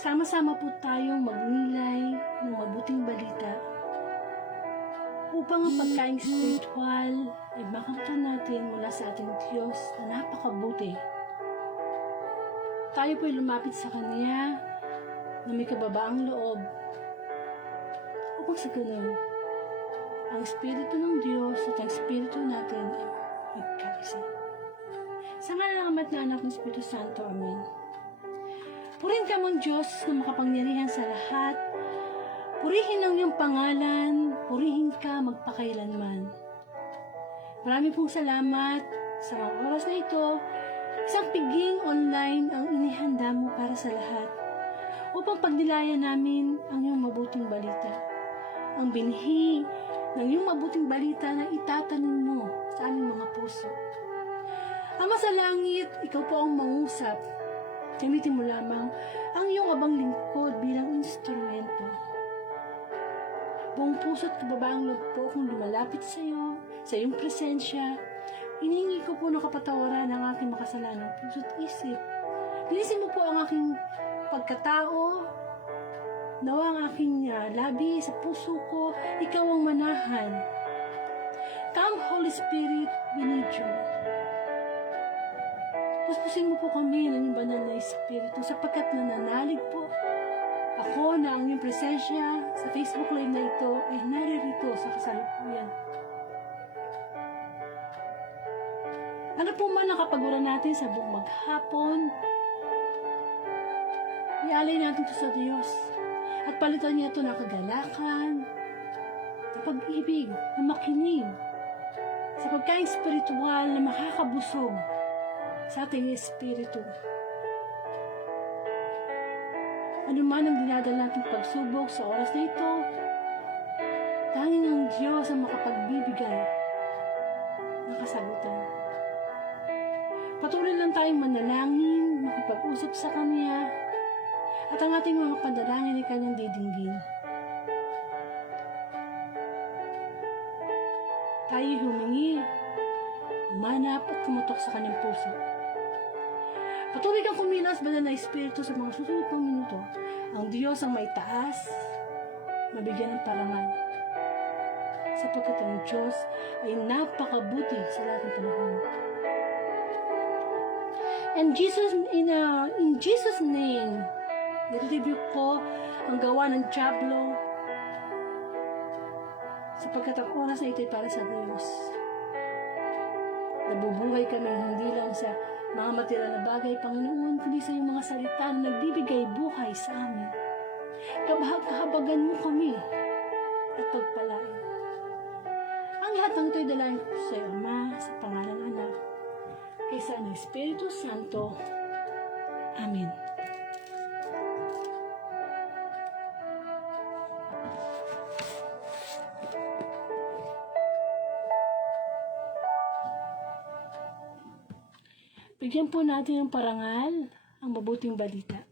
Sama-sama po tayong magnilay ng mabuting balita upang ang pagkaing spiritual ay makamtan natin mula sa ating Diyos na napakabuti. Tayo po'y lumapit sa Kanya na may kababaang loob upang sa ganun, ang Espiritu ng Diyos at ang Espiritu natin ay magkaisa. Sa ngalan ng Ama at ng Anak ng Espiritu Santo. Amen. Purihin ka mong Diyos na makapangyarihan sa lahat. Purihin ang iyong pangalan. Purihin ka magpakailanman. Marami pong salamat sa mga oras na ito. Isang piging online ang inihanda mo para sa lahat upang pagnilayan namin ang iyong mabuting balita. Ang binhi ng iyong mabuting balita na itatanim mo sa aming mga puso. Ama sa langit, ikaw po ang mangusap. Gamitin mo lamang ang iyong abang lingkod bilang instrumento. buong puso't kababaang loob po akong lumalapit sa iyo, sa iyong presensya. Hinihingi ko po ng kapatawaran ng aking makasalanang puso't isip. Linisin mo po ang aking pagkatao, nawa ang aking labi sa puso ko, ikaw ang manahan. Come, Holy Spirit, we need you. Puspusin mo po kami ng iyong banal na Espiritu sapagkat nananalig po ako na ang iyong presensya sa Facebook Live na ito ay naririto sa kasalukuyan. Ano po man ang kapaguran natin sa buong maghapon, ialay natin ito sa Diyos at palitan niya ito ng kagalakan, ng pag-ibig, ng makinig, sa pagkain spiritual na makakabusog sa ating espiritu. Ano man ang dinadala nating pagsubok sa oras na ito, tanging ang Diyos ang makapagbibigay ng kasagutan. Patuloy lang tayong manalangin, makipag-usap sa Kanya, at ang ating mga panalangin ay Kanyang didinggin. Tayo humingi, humanap at kumutok sa Kanyang puso. Patuloy kang kumilos, banal na Espiritu, sa mga susunod pang minuto. Ang Diyos ang maitaas, mabigyan ng parangal. Sapagkat ang Diyos ay napakabuti sa lahat ng panahon. In Jesus' name, nire-review ko ang gawa ng Diablo sapagkat ang oras na ito ay para sa Diyos. Nabubuhay kami hindi lang sa mga material na bagay, Panginoon, kundi sa iyong mga salita na nagbibigay buhay sa amin. Kahabagan mo kami at pagpalain. Ang lahat ng ito'y dalayan ko sa iyo, Ama, sa pangalan ng Anak, kaysa ng Espiritu Santo. Amen. Bigyan po natin ng parangal ang mabuting balita.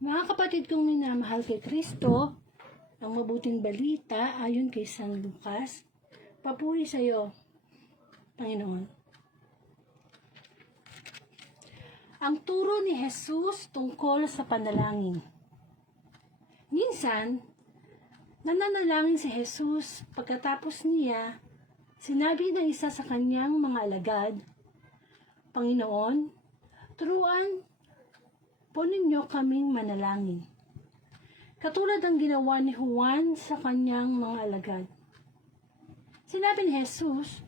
Mga kapatid kong minamahal kay Kristo, ang mabuting balita ayon kay San Lucas, papuri sa iyo, Panginoon. Ang turo ni Jesus tungkol sa panalangin. Minsan, nananalangin si Jesus pagkatapos niya, sinabi ng isa sa kanyang mga alagad, Panginoon, turuan po ninyo kaming manalangin. Katulad ng ginawa ni Juan sa kanyang mga alagad. Sinabi ni Jesus,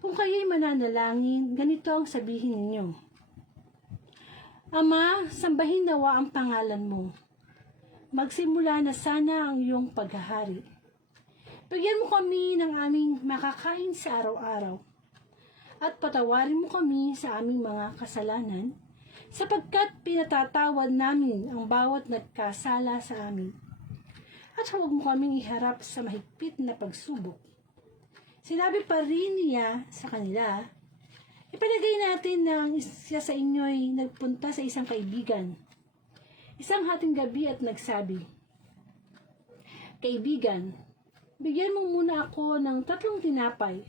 kung kayo'y mananalangin, ganito ang sabihin ninyo. Ama, sambahin nawa ang pangalan mo. Magsimula na sana ang iyong paghahari. Bigyan mo kami ng aming makakain sa araw-araw. At patawarin mo kami sa aming mga kasalanan, sapagkat pinatatawad namin ang bawat nagkasala sa amin. At huwag mo kaming iharap sa mahigpit na pagsubok. Sinabi pa rin niya sa kanila, ipalagay natin na siya sa inyo'y nagpunta sa isang kaibigan. Isang hating gabi at nagsabi, Kaibigan, bigyan mo muna ako ng 3 tinapay.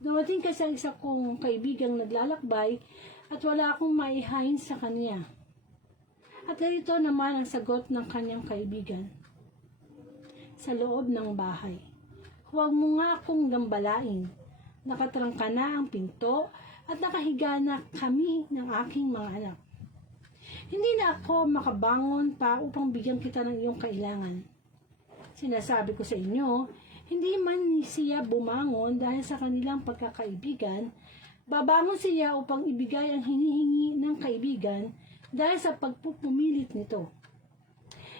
Dumating kasi ang isa kong kaibigang naglalakbay at wala akong maihain sa kanya. At narito naman ang sagot ng kanyang kaibigan. Sa loob ng bahay. Huwag mo nga akong gambalain. Nakatrangka na ang pinto at nakahiga na kami ng aking mga anak. Hindi na ako makabangon pa upang bigyan kita ng iyong kailangan. Sinasabi ko sa inyo, hindi man siya bumangon dahil sa kanilang pagkakaibigan, babangon siya upang ibigay ang hinihingi ng kaibigan dahil sa pagpupumilit nito.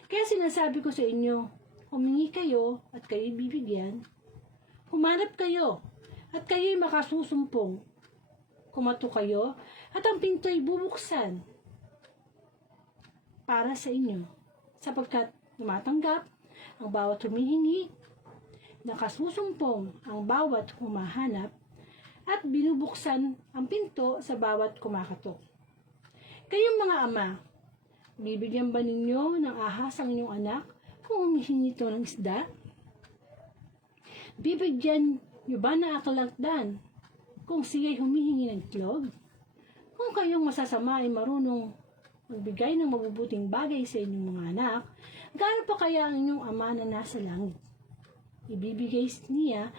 Kaya sinasabi ko sa inyo, humingi kayo at kayo'y bibigyan. Humanap kayo at kayo'y makasusumpong. Kumatok kayo at ang pinto'y bubuksan para sa inyo, sapagkat tumatanggap ang bawat humihingi, nakasusumpong ang bawat humahanap, at binubuksan ang pinto sa bawat kumakatok. Kayong mga ama, bibigyan ba ninyo ng ahas ang inyong anak kung humihingi ito ng isda? Bibigyan nyo ba na akalagdan kung siya'y humihingi ng itlog? Kung kayong masasama ay marunong magbigay ng mabubuting bagay sa inyong mga anak, gaano pa kaya ang inyong ama na nasa langit? Ibibigay niya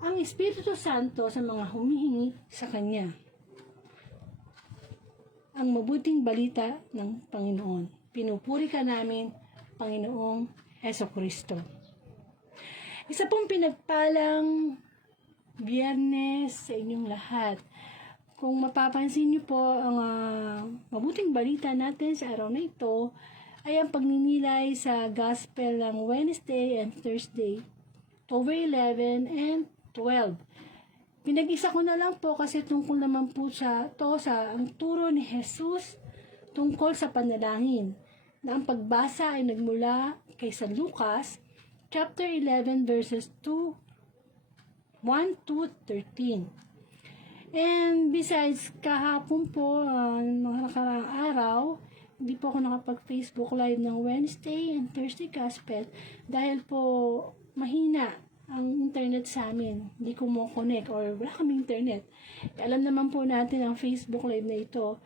ang Espiritu Santo sa mga humihingi sa Kanya. Ang mabuting balita ng Panginoon. Pinupuri ka namin, Panginoong Hesukristo. Isa pong pinagpalang Biyernes sa inyong lahat. Kung mapapansin niyo po, ang mabuting balita natin sa araw na ito ay ang pagninilay sa Gospel ng Wednesday and Thursday, October 11 and 12. Pinag-isa ko na lang po kasi tungkol naman po sa ang turo ni Jesus tungkol sa panalangin, na ang pagbasa ay nagmula kay San Lucas, chapter 11, verses 1 to 13. And besides, kahapon po, mga nakaraang araw, hindi po ako nakapag-Facebook Live ng Wednesday and Thursday Gospel dahil po mahina ang internet sa amin. Hindi ko mo connect or wala kaming internet. Alam naman po natin ang Facebook Live na ito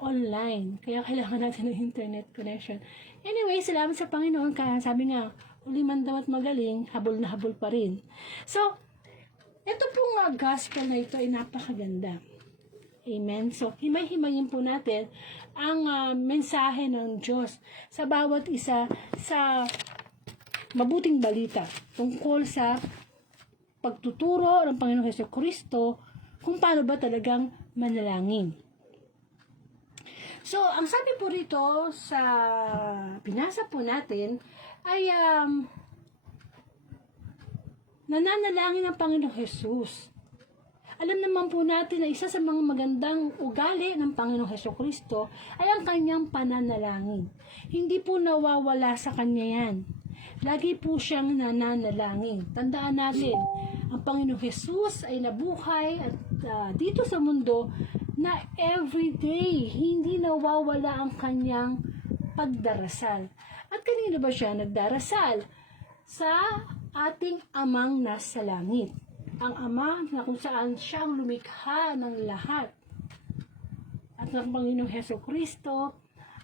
online. Kaya kailangan natin ng internet connection. Anyway, salamat sa Panginoon. Kaya sabi nga, uli man daw at magaling, habol na habol pa rin. So, ito pong gospel na ito ay napakaganda. Amen. So, himay-himayin po natin ang mensahe ng Diyos sa bawat isa sa mabuting balita tungkol sa pagtuturo ng Panginoong Hesukristo kung paano ba talagang manalangin. So, ang sabi po rito sa binasa po natin ay nananalangin ng Panginoong Jesus. Alam naman po natin na isa sa mga magandang ugali ng Panginoong Hesukristo ay ang kanyang pananalangin. Hindi po nawawala sa kanya yan. Lagi po siyang nananalangin. Tandaan natin, ang Panginoong Jesus ay nabuhay at dito sa mundo na everyday, hindi nawawala ang kanyang pagdarasal. At kanino ba siya nagdarasal? Sa ating amang nasa langit. Ang ama na kung saan siya ang lumikha ng lahat. At ang Panginoong Hesukristo,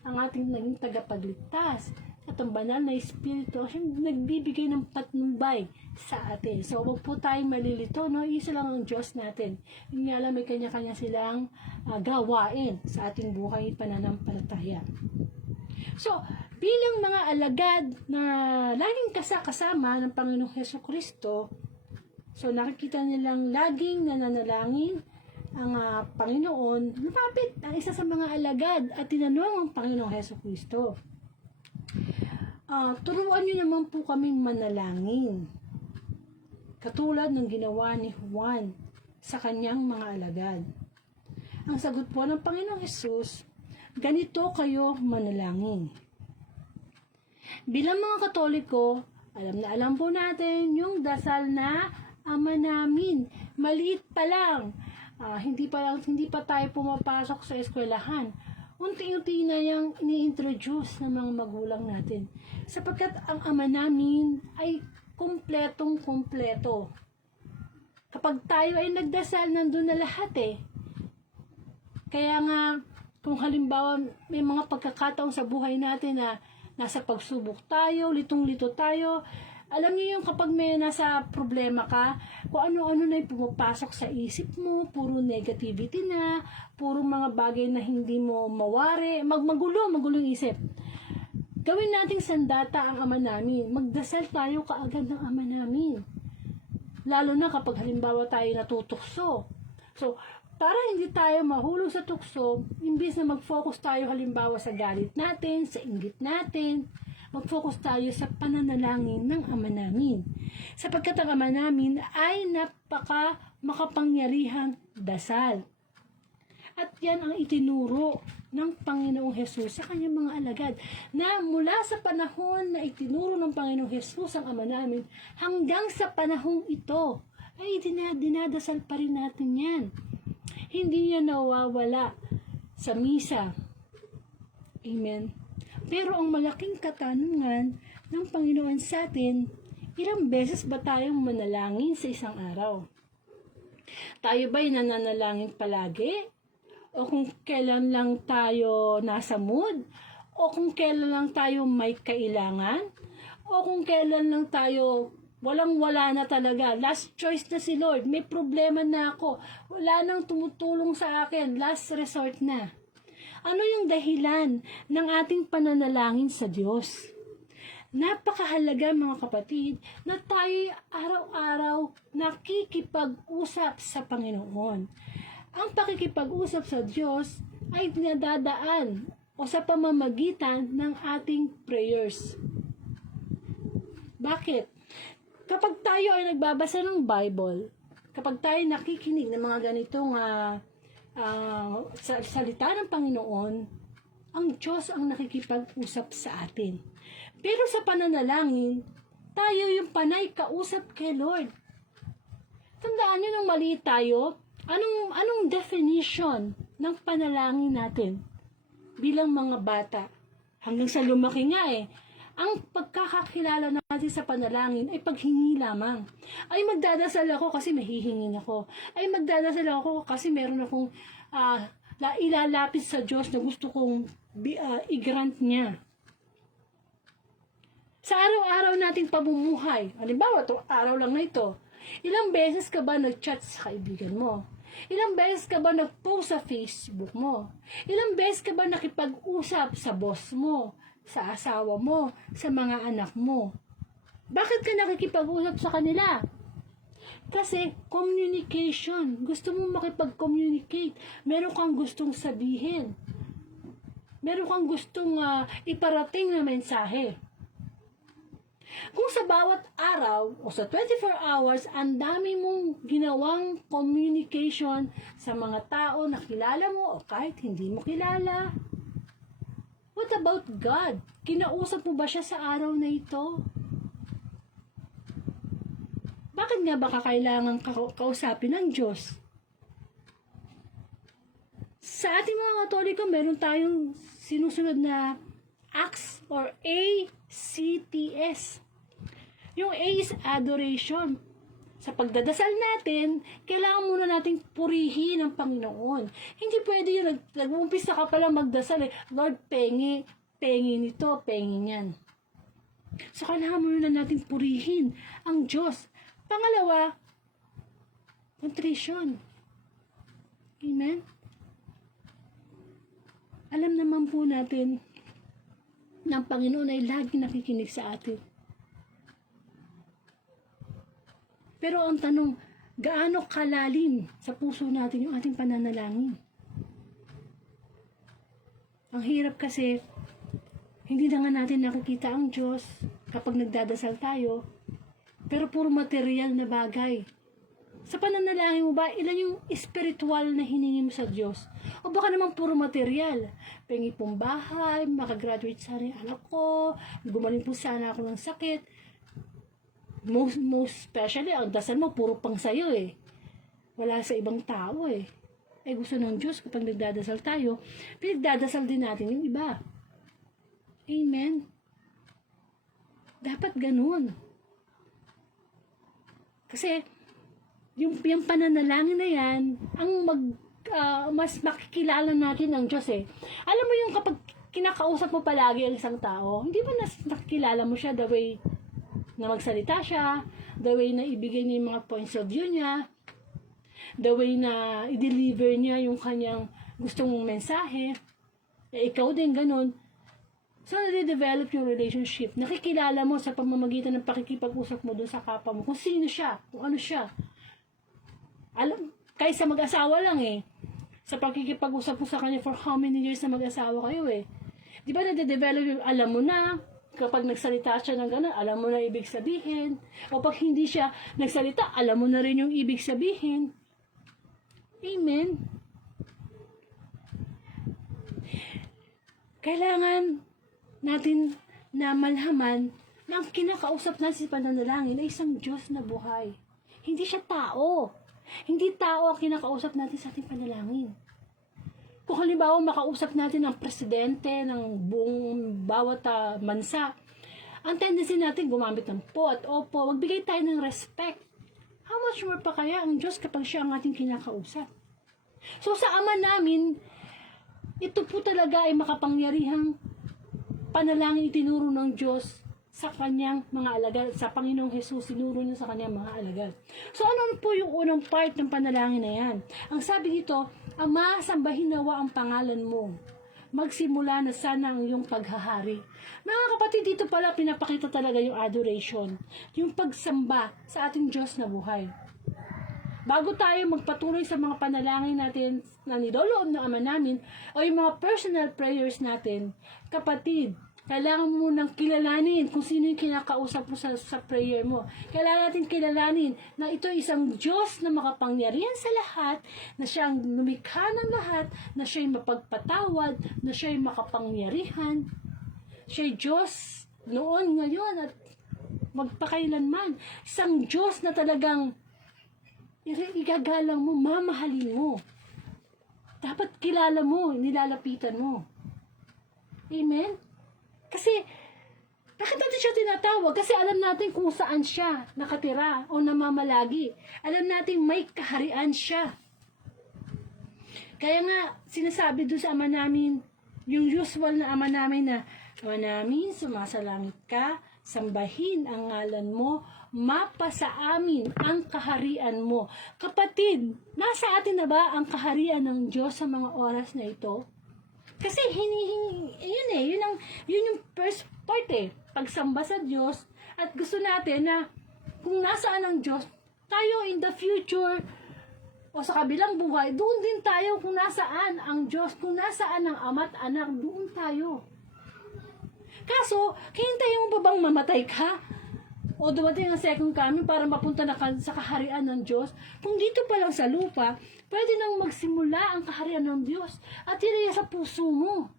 ang ating naging tagapagligtas. At ang banal na Espiritu, siyang nagbibigay ng patnubay sa atin. So, huwag po tayong malilito, no? Isa lang ang Diyos natin. Yung nga lang, may kanya-kanya silang gawain sa ating buhay pananampalataya. So, bilang mga alagad na laging kasama ng Panginoong Hesukristo, so nakikita nilang laging nananalangin ang Panginoon, lumapit ang isa sa mga alagad at tinanong ang Panginoong Hesukristo, turuan niyo naman po kaming manalangin, katulad ng ginawa ni Juan sa kanyang mga alagad. Ang sagot po ng Panginoong Hesus, ganito kayo manalangin. Bilang mga Katoliko, alam po natin yung dasal na Ama namin. Maliit pa lang. Hindi pa tayo pumapasok sa eskwelahan. Unti-unti na yung ini-introduce ng mga magulang natin. Sapagkat ang Ama namin ay kumpletong-kumpleto. Kapag tayo ay nagdasal, nandun na lahat eh. Kaya nga, kung halimbawa may mga pagkakataon sa buhay natin na nasa pagsubok tayo, litong-lito tayo, alam niyo yung kapag may nasa problema ka, kung ano-ano na yung pumapasok sa isip mo, puro negativity na, puro mga bagay na hindi mo mawari, magulo yung isip. Gawin nating sandata ang Ama namin. Magdasal tayo kaagad ng Ama namin. Lalo na kapag halimbawa tayo natutukso. So, para hindi tayo mahulog sa tukso, imbis na mag-focus tayo halimbawa sa galit natin, sa inggit natin, mag-focus tayo sa pananalangin ng Ama namin. Sapagkat ang Ama namin ay napaka makapangyarihang dasal. At yan ang itinuro ng Panginoong Hesus sa kanyang mga alagad, na mula sa panahon na itinuro ng Panginoong Hesus ang Ama namin, hanggang sa panahong ito, ay dinadasal pa rin natin yan. Hindi yan nawawala sa misa. Amen. Pero ang malaking katanungan ng Panginoon sa atin, ilang beses ba tayong manalangin sa isang araw? Tayo ba'y nananalangin palagi? O kung kailan lang tayo nasa mood? O kung kailan lang tayo may kailangan? O kung kailan lang tayo walang-wala na talaga? Last choice na si Lord. May problema na ako. Wala nang tumutulong sa akin. Last resort na. Ano yung dahilan ng ating pananalangin sa Diyos? Napakahalaga mga kapatid na tayo araw-araw nakikipag-usap sa Panginoon. Ang pakikipag-usap sa Diyos ay dinadadaan o sa pamamagitan ng ating prayers. Bakit? Kapag tayo ay nagbabasa ng Bible, kapag tayo nakikinig ng mga ganitong salita ng Panginoon, ang Diyos ang nakikipag-usap sa atin. Pero sa pananalangin, tayo yung panay kausap kay Lord. Tandaan nyo nung maliit tayo, anong definition ng panalangin natin bilang mga bata? Hanggang sa lumaki nga eh. Ang pagkakakilala natin sa panalangin ay paghingi lamang. Ay magdadasal ako kasi mahihingin ako. Ay magdadasal ako kasi meron akong ilalapit sa Diyos na gusto kong i-grant niya. Sa araw-araw nating pamumuhay, halimbawa, araw lang na ito, ilang beses ka ba nag-chat sa kaibigan mo? Ilang beses ka ba nag-post sa Facebook mo? Ilang beses ka ba nakipag-usap sa boss mo, sa asawa mo, sa mga anak mo? Bakit ka nakikipag-usap sa kanila? Kasi communication. Gusto mo makipag-communicate. Meron kang gustong sabihin. Meron kang gustong iparating na mensahe. Kung sa bawat araw o sa 24 hours, ang dami mong ginawang communication sa mga tao na kilala mo o kahit hindi mo kilala, what about God? Kinausap mo ba siya sa araw na ito? Bakit nga ba kailangan kausapin ng Diyos? Sa ating mga Katoliko, meron tayong sinusunod na ACTS or ACTS. Yung A is adoration. Sa pagdadasal natin, kailangan muna nating purihin ang Panginoon. Hindi pwede yun, nag-uumpisa ka pala magdasal eh, Lord, pengi nito, pengi niyan. So, kailangan muna nating purihin ang Diyos. Pangalawa, contrition. Amen? Alam naman po natin na ang Panginoon ay lagi nakikinig sa atin. Pero ang tanong, gaano kalalim sa puso natin yung ating pananalangin? Ang hirap kasi, hindi na nga natin nakikita ang Diyos kapag nagdadasal tayo, pero puro material na bagay. Sa pananalangin mo ba, ilan yung spiritual na hiningi mo sa Diyos? O baka naman puro material. Pengi pong bahay, makagraduate sana yung anak ko, gumaling po sana ako ng sakit. Most especially, ang dasal mo, puro pang sayo eh. Wala sa ibang tao eh. Eh gusto ng Diyos kapag nagdadasal tayo, pinagdadasal din natin yung iba. Amen? Dapat ganun. Kasi, yung pananalangin na yan, ang mas makikilala natin ang Diyos eh. Alam mo yung kapag kinakausap mo palagi ang isang tao, hindi mo nakikilala mo siya the way na magsalita siya, the way na ibigay niya yung mga points of view niya, the way na i-deliver niya yung kanyang gustong mensahe. Ikaw din ganun. So, nade-develop yung relationship. Nakikilala mo sa pamamagitan ng pakikipag-usap mo dun sa kapwa mo kung sino siya, kung ano siya. Alam, kaysa mag-asawa lang eh. Sa pakikipag-usap mo sa kanya for how many years na mag-asawa kayo eh. Di ba nade-develop yung alam mo na, kapag nagsalita siya ng gano'n, alam mo na ibig sabihin. O pag hindi siya nagsalita, alam mo na rin yung ibig sabihin. Amen. Kailangan natin na malhaman na ang kinakausap natin sa pananalangin ay isang Diyos na buhay. Hindi siya tao. Hindi tao ang kinakausap natin sa ating panalangin. Kung halimbawa makausap natin ang presidente ng buong bawat bansa, ang tendency natin gumamit ng po at opo, magbigay tayo ng respect. How much more pa kaya ang Diyos kapag siya ang ating kinakausap? So sa Ama namin, ito po talaga ay makapangyarihang panalangin itinuro ng Diyos sa kanyang mga alagad. Sa Panginoong Jesus, sinuro niya sa kanyang mga alagad. So ano po yung unang part ng panalangin na yan? Ang sabi dito, Ama, sambahin nawa ang pangalan mo. Magsimula na sana ang iyong paghahari. Mga kapatid, dito pala pinapakita talaga yung adoration. Yung pagsamba sa ating Diyos na buhay. Bago tayo magpatuloy sa mga panalangin natin na niloloob ng Ama namin o yung mga personal prayers natin, kapatid, kailangan mo nang kilalanin kung sino yung kinakausap mo sa prayer mo. Kailangan natin kilalanin na ito ay isang Diyos na makapangyarihan sa lahat, na siyang lumikha ng lahat, na siya'y mapagpatawad, na siya'y makapangyarihan. Siya'y Diyos noon, ngayon, at magpakailanman. Isang Diyos na talagang igagalang mo, mamahalin mo. Dapat kilala mo, nilalapitan mo. Amen? Kasi, bakit natin siya tinatawag? Kasi alam natin kung saan siya nakatira o namamalagi. Alam natin may kaharian siya. Kaya nga, sinasabi doon sa Ama namin, yung usual na Ama namin na, Ama namin, sumasalangit ka, sambahin ang ngalan mo, mapasa amin ang kaharian mo. Kapatid, nasa atin na ba ang kaharian ng Diyos sa mga oras na ito? Kasi yun yung first part eh. Pagsamba sa Diyos at gusto natin na kung nasaan ang Diyos, tayo in the future o sa kabilang buhay, doon din tayo kung nasaan ang Diyos, kung nasaan ang Ama at Anak, doon tayo. Kaso, hintayin mo ba bang mamatay ka? O dumating ang second coming para mapunta na sa kaharian ng Diyos? Kung dito pa lang sa lupa, pwede nang magsimula ang kaharian ng Diyos at yun ay sa puso mo.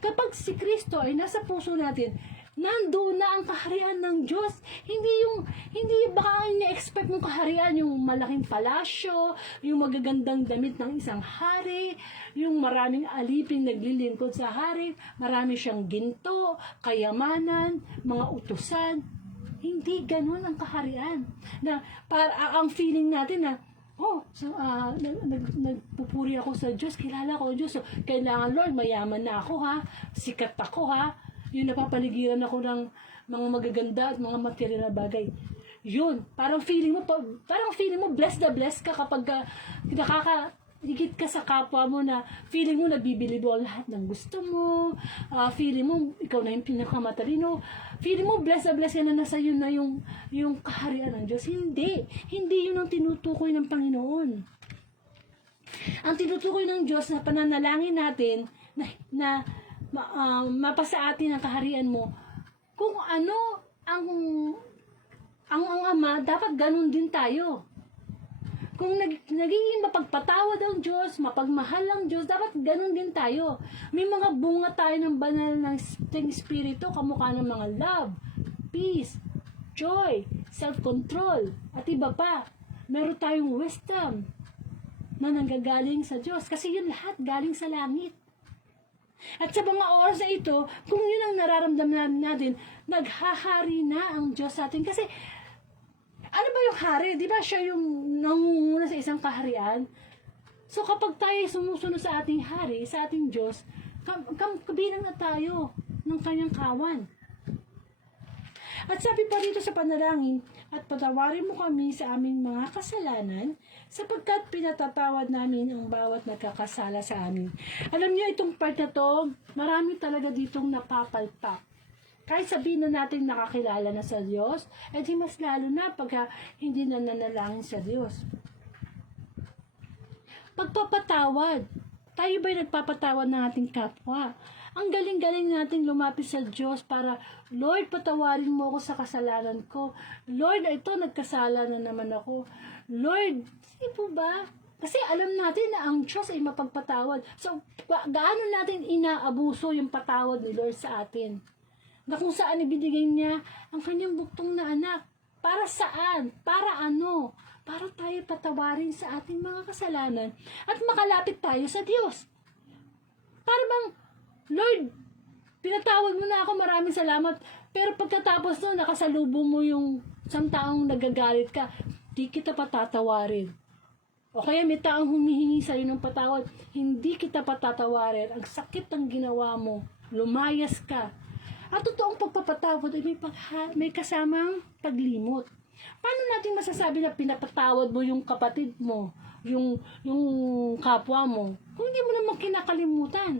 Kapag si Kristo ay nasa puso natin, nandoon na ang kaharian ng Diyos. Hindi baka ina-expect mong kaharian yung malaking palasyo, yung magagandang damit ng isang hari, yung maraming aliping naglilingkod sa hari, marami siyang ginto, kayamanan, mga utusan. Hindi ganun ang kaharian. Na para ang feeling natin na nagpupuri ako sa Diyos, kilala ko ang Diyos. So, kailangan, Lord, mayaman na ako ha, sikat ako ha, yung napapaligiran ako ng mga magaganda at mga material na bagay. Yun, parang feeling mo blessed na blessed ka kapag higit ka sa kapwa mo na feeling mo nabibili mo lahat ng gusto mo, feeling mo ikaw na yung pinakamatalino, feeling mo blessed ka na nasa yun na yung kaharian ng Diyos. Hindi yun ang tinutukoy ng Panginoon. Ang tinutukoy ng Diyos na pananalangin natin na mapasa atin ang kaharian mo, kung ano ang Ama, dapat ganun din tayo. Kung nagiging mapagpatawad ang Diyos, mapagmahal ang Diyos, dapat ganun din tayo. May mga bunga tayo ng banal ng Espiritu, kamukha ng mga love, peace, joy, self-control, at iba pa. Meron tayong wisdom na nanggagaling sa Diyos. Kasi yun lahat galing sa langit. At sa mga oras na ito, kung yun ang nararamdaman natin, naghahari na ang Diyos sa atin. Kasi Ano ba yung hari? Di ba siya yung nangunguna sa isang kaharian? So kapag tayo sumusunod sa ating hari, sa ating Diyos, kabilang na tayo ng kanyang kawan. At sabi pa rito sa panalangin, at patawarin mo kami sa aming mga kasalanan, sapagkat pinatatawad namin ang bawat nagkakasala sa amin. Alam niyo, itong part na to, marami talaga ditong napapalpak. Kahit sabihin na natin nakakilala na sa Diyos, di mas lalo na pagka hindi na nanalangin sa Diyos. Pagpapatawad. Tayo ba'y nagpapatawad ng ating kapwa? Ang galing-galing natin lumapit sa Diyos para, Lord, patawarin mo ako sa kasalanan ko. Lord, ito, nagkasala na naman ako. Lord, hindi po ba? Kasi alam natin na ang Diyos ay mapagpatawad. So, gaano natin inaabuso yung patawad ni Lord sa atin? Na kung saan ibinigay niya ang kanyang buktong na anak. Para saan? Para ano? Para tayo patawarin sa ating mga kasalanan at makalapit tayo sa Diyos. Para bang, Lord, pinatawad mo na ako, maraming salamat. Pero pagkatapos nun, nakasalubong mo yung isang taong nagagalit ka, di kita patatawarin. O kaya may taong humihingi sa'yo ng patawad, hindi kita patatawarin. Ang sakit ng ginawa mo, lumayas ka. At totoong pagpapatawad ay may kasamang paglimot. Paano natin masasabi na pinapatawad mo yung kapatid mo, yung kapwa mo, kung hindi mo naman kinakalimutan?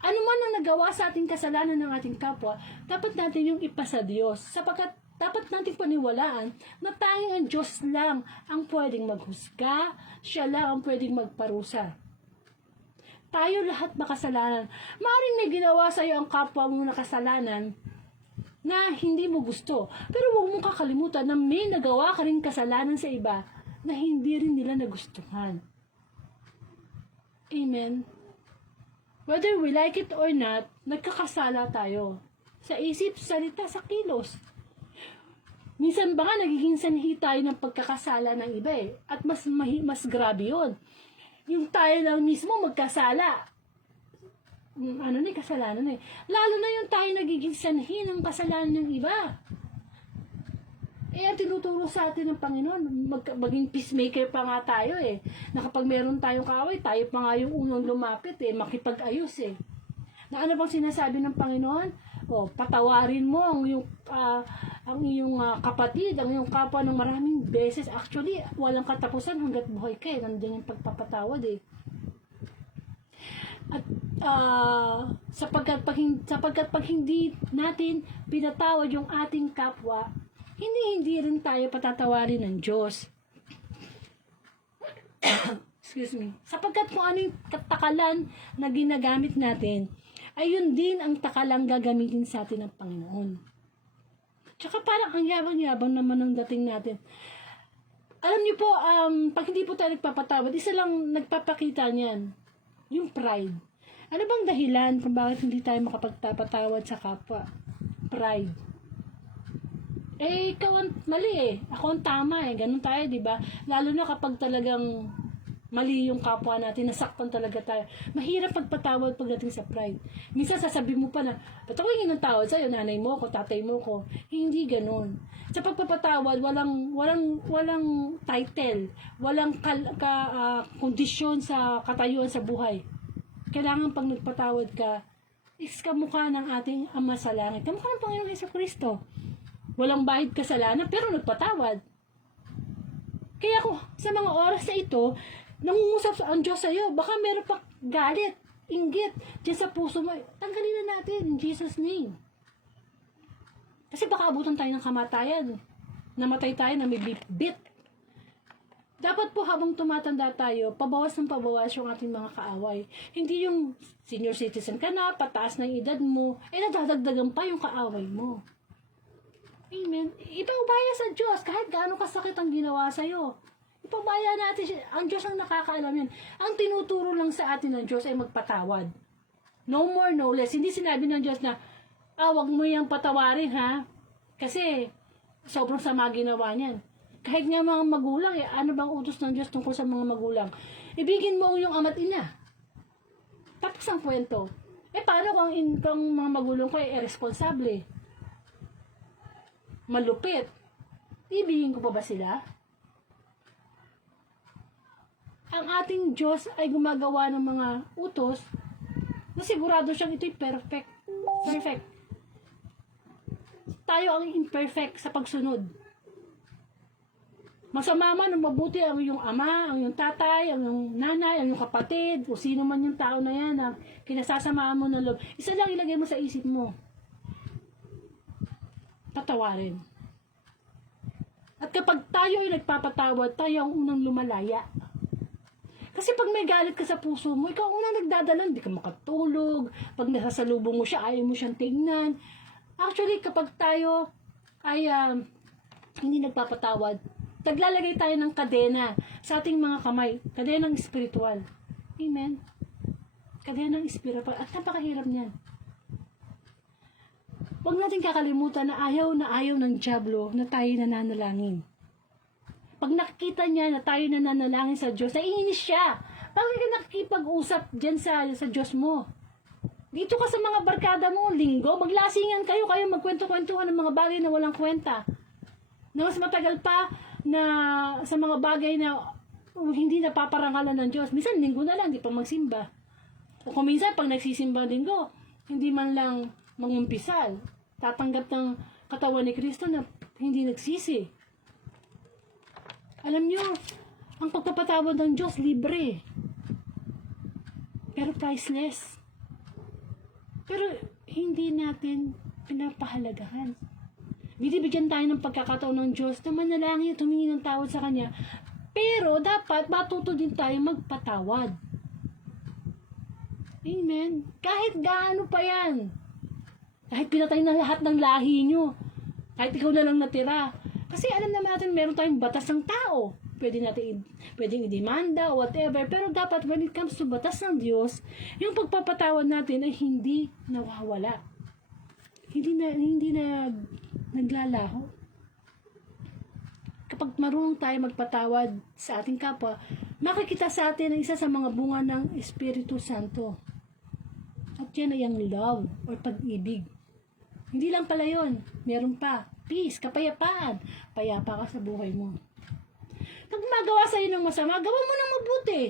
Ano man ang nagawa sa ating kasalanan ng ating kapwa, dapat natin yung ipasa Diyos. Sapagkat dapat natin paniwalaan na tanging ang Diyos lang ang pwedeng maghusga, siya lang ang pwedeng magparusa. Tayo lahat makasalanan. Maaaring may ginawa sa iyo ang kapwa mo na kasalanan na hindi mo gusto. Pero huwag mong kakalimutan na may nagawa ka rin kasalanan sa iba na hindi rin nila nagustuhan. Amen. Whether we like it or not, nagkakasala tayo. Sa isip, salita, sa kilos. Minsan ba nga nagiging sanhi tayo ng pagkakasala ng iba eh. At mas grabe yun. Yung tayo lang mismo magkasala. Kasalanan eh. Lalo na yung tayo nagiging sanhi ng kasalanan ng iba. Ang tinuturo sa atin ng Panginoon, maging peacemaker pa nga tayo eh. Na kapag meron tayong kaaway, tayo pa nga yung unang lumapit eh, makipag-ayos eh. Na ano bang sinasabi ng Panginoon? Patawarin mo ang iyong kapatid, ang iyong kapwa ng maraming beses. Actually, walang katapusan hanggat buhay ka eh. Nandiyan yung pagpapatawad eh. At sapagkat pag hindi natin pinatawad yung ating kapwa, hindi rin tayo patatawarin ng Diyos. Excuse me. Sapagkat kung ano yung takalan na ginagamit natin, ay yun din ang takalang gagamitin sa atin ng Panginoon. Tsaka parang ang yabang-yabang naman ang dating natin. Alam niyo po, pag hindi po tayo nagpapatawad, isa lang nagpapakita niyan, yung pride. Ano bang dahilan kung bakit hindi tayo makapagpapatawad sa kapwa? Pride. Ikaw ang mali eh. Ako ang tama eh. Ganun tayo, di ba? Lalo na kapag talagang mali yung kapwa natin, nasaktan talaga tayo. Mahirap pagpatawad pagdating sa pride. Minsan sasabihin mo pa na, ba't ako yung tawad sa'yo, nanay mo ko, tatay mo ko. Hindi ganun. Sa pagpapatawad, walang title, walang kondisyon sa katayuan sa buhay. Kailangan pag nagpatawad ka, kamukha ng ating Ama sa Langit. Kamukha ng Panginoong Jesucristo. Walang bahid kasalanan, pero nagpatawad. Kaya kung sa mga oras na ito, nangungusap ang Diyos sa'yo, baka meron pa galit, inggit, dyan sa puso mo, tanggalin na natin in Jesus' name. Kasi baka abutan tayo ng kamatayan. Namatay tayo na may bit. Dapat po habang tumatanda tayo, pabawas ng pabawas yung ating mga kaaway. Hindi yung senior citizen ka na, pataas na yung edad mo, nadadagdagan pa yung kaaway mo. Amen. Ipaubaya sa Diyos kahit gaano kasakit ang ginawa sa'yo. Ipaubaya natin siya. Ang Diyos ang nakakaalam yun. Ang tinuturo lang sa atin ng Diyos ay magpatawad. No more, no less. Hindi sinabi ng Diyos na, wag mo yung patawarin ha. Kasi sobrang sama ginawa niyan. Kahit nga mga magulang, ano bang utos ng Diyos tungkol sa mga magulang? Ibigin mo yung ama't ina. Tapos ang kwento. Paano kung mga magulang ko ay irresponsable? Malupit. ibigin ko pa ba sila? Ang ating Diyos ay gumagawa ng mga utos na sigurado siyang ito'y perfect. Perfect. Tayo ang imperfect sa pagsunod. Masama man o mabuti ang iyong ama, ang iyong tatay, ang iyong nanay, ang iyong kapatid, o sino man yung tao na yan na kinasasamaan mo ng loob. Isa lang ilagay mo sa isip mo. Patawarin. At kapag tayo ay nagpapatawad, tayo ang unang lumalaya. Kasi pag may galit ka sa puso mo, ikaw unang nagdadala, hindi ka makatulog. Pag nasasalubong mo siya, ayaw mo siyang tingnan. Actually, kapag tayo ay hindi nagpapatawad, naglalagay tayo ng kadena sa ating mga kamay. Kadenang spiritual. Amen? Kadenang spiritual. At napakahirap niyan. Huwag natin kakalimutan na ayaw ng dyablo na tayo nananalangin. Pag nakikita niya na tayo nananalangin sa Diyos, naiinis siya. Bakit ka nakikipag-usap dyan sa Diyos mo? Dito ka sa mga barkada mo, linggo, maglasingan kayo magkwento-kwentuhan ng mga bagay na walang kwenta. Na mas matagal pa na sa mga bagay na hindi napaparangalan ng Diyos. Minsan, linggo na lang, hindi pa magsimba. O kung minsan, pag nagsisimba linggo, hindi man lang mangumpisal. Tatanggap ng katawan ni Kristo na hindi nagsisi. Alam nyo, ang pagpapatawad ng Diyos, libre. Pero priceless. Pero hindi natin pinapahalagahan. Binibigyan tayo ng pagkakataon ng Diyos na manalangin at humingi ng tawad sa Kanya. Pero dapat matuto din tayo magpatawad. Amen. Kahit gaano pa yan. Kahit pinatay na lahat ng lahi nyo. Kahit ikaw na lang natira. Kasi alam naman natin, meron tayong batas ng tao. Pwedeng i-demanda o whatever. Pero dapat when it comes to batas ng Diyos, yung pagpapatawad natin ay hindi nawawala. Hindi na naglalaho. Kapag marunong tayo magpatawad sa ating kapwa, makikita sa atin ang isa sa mga bunga ng Espiritu Santo. At yan ay ang love or pag-ibig. Hindi lang pala yun. Meron pa. Peace, kapayapaan. Payapa ka sa buhay mo. Pag magawa sa'yo ng masama, gawa mo ng mabuti.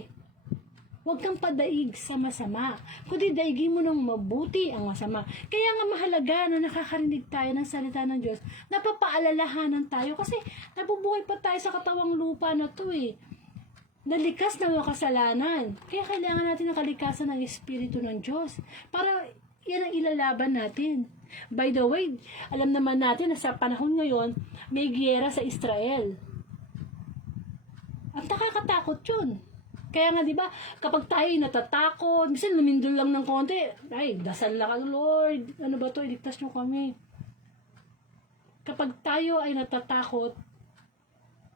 Huwag kang padaig sa masama. Kundi daigin mo ng mabuti ang masama. Kaya nga mahalaga na nakakarinig tayo ng salita ng Diyos. Napapaalalahanan tayo kasi nabubuhay pa tayo sa katawang lupa na to eh. Nalikas na mga kasalanan. Kaya kailangan natin ng kalikasan ng Espiritu ng Diyos. Para yan ang ilalaban natin. By the way, alam naman natin na sa panahon ngayon, may giyera sa Israel. At nakakatakot yun. Kaya nga, di ba, kapag tayo natatakot, minsan lumindol lang ng konti, ay, dasal na ka, Lord. Ano ba to? Iligtas nyo kami. Kapag tayo ay natatakot,